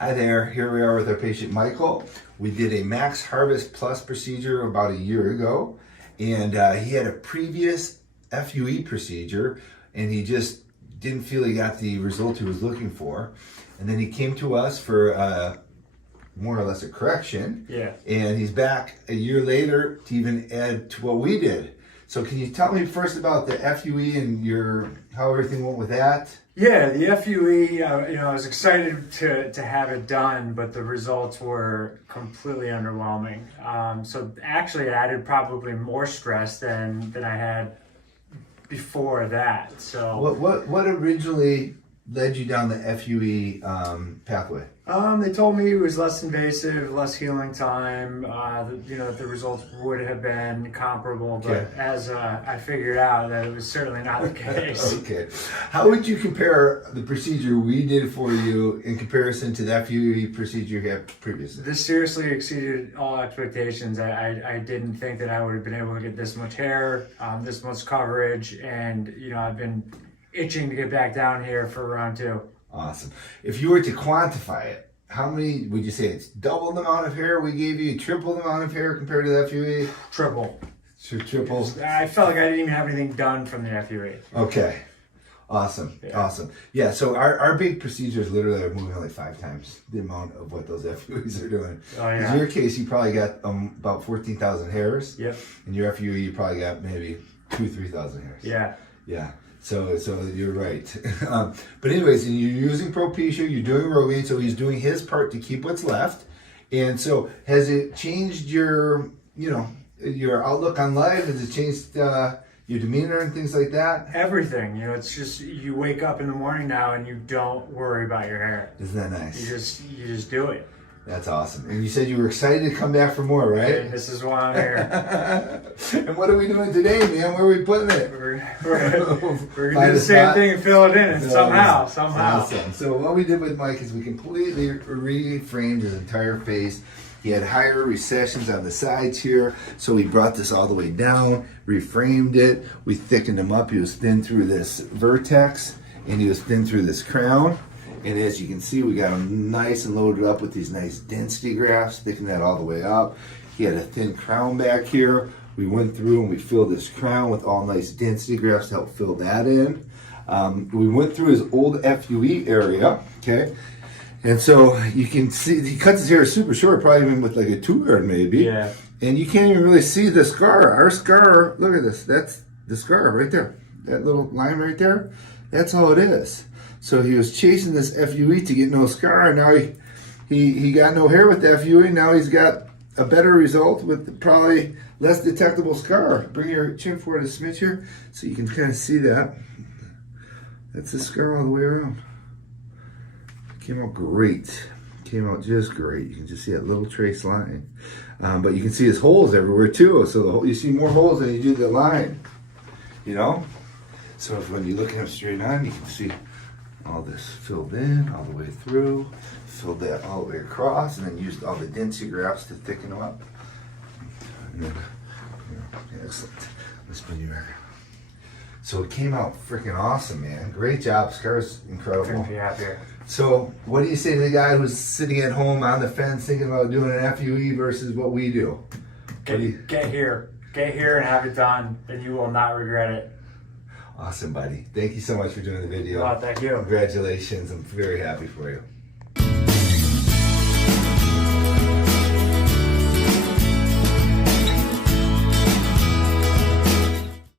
Hi there, here we are with our patient Michael. We did a MaxHarvest Plus procedure about a year ago, and he had a previous FUE procedure, and he just didn't feel he got the result he was looking for. And then he came to us for more or less a correction. Yeah. And he's back a year later to even add to what we did. So can you tell me first about the FUE and how everything went with that? Yeah, the FUE, I was excited to have it done, but the results were completely underwhelming. So actually it added probably more stress than I had before that. So What originally led you down the FUE pathway? They told me it was less invasive, less healing time, that the results would have been comparable, but Okay. as I figured out that it was certainly not the case. Okay. How would you compare the procedure we did for you in comparison to the FUE procedure you had previously? This seriously exceeded all expectations. I didn't think that I would have been able to get this much hair, this much coverage, and I've been itching to get back down here for round 2. Awesome. If you were to quantify it, how many would you say it's double the amount of hair we gave you, triple the amount of hair compared to the FUE? Triple. Triple? I felt like I didn't even have anything done from the FUE. Okay. Awesome. Yeah. Awesome. Yeah, so our big procedures literally are moving like 5 times the amount of what those FUEs are doing. Oh, yeah. In your case, you probably got about 14,000 hairs. Yep. In your FUE, you probably got maybe 2,000-3,000 hairs. Yeah. Yeah. So you're right. But anyways, and you're using Propecia, you're doing Rogaine, so he's doing his part to keep what's left. And so has it changed your outlook on life? Has it changed your demeanor and things like that? Everything. It's just you wake up in the morning now and you don't worry about your hair. Isn't that nice? You just do it. That's awesome. And you said you were excited to come back for more, right? And this is why I'm here. And what are we doing today, man? Where are we putting it? We're gonna Find do a the same spot? thing and fill it in, and somehow. Awesome. So what we did with Mike is we completely reframed his entire face. He had higher recessions on the sides here, so we brought this all the way down, reframed it. We thickened him up. He was thin through this vertex, and he was thin through this crown. And as you can see, we got him nice and loaded up with these nice density grafts, thickened that all the way up. He had a thin crown back here. We went through and we filled this crown with all nice density grafts to help fill that in. We went through his old FUE area, okay? And so you can see, he cuts his hair super short, probably even with like a 2-guard maybe. Yeah. And you can't even really see the scar. Our scar, look at this, that's the scar right there. That little line right there, that's all it is. So he was chasing this FUE to get no scar, and now he got no hair with the FUE. Now he's got a better result with probably less detectable scar. Bring your chin forward a smidge here so you can kind of see that. That's the scar all the way around. Came out great. Came out just great. You can just see that little trace line. But you can see his holes everywhere too. So you see more holes than you do the line. So when you look at him straight on, you can see all this filled in all the way through, filled that all the way across, and then used all the density grafts to thicken them up. And then, excellent. Let's put you back. So it came out freaking awesome, man. Great job. Scar's incredible. Couldn't be happier. So what do you say to the guy who's sitting at home on the fence thinking about doing an FUE versus what we do? Get here and have it done, and you will not regret it. Awesome, buddy. Thank you so much for doing the video. Well, thank you. Congratulations. I'm very happy for you.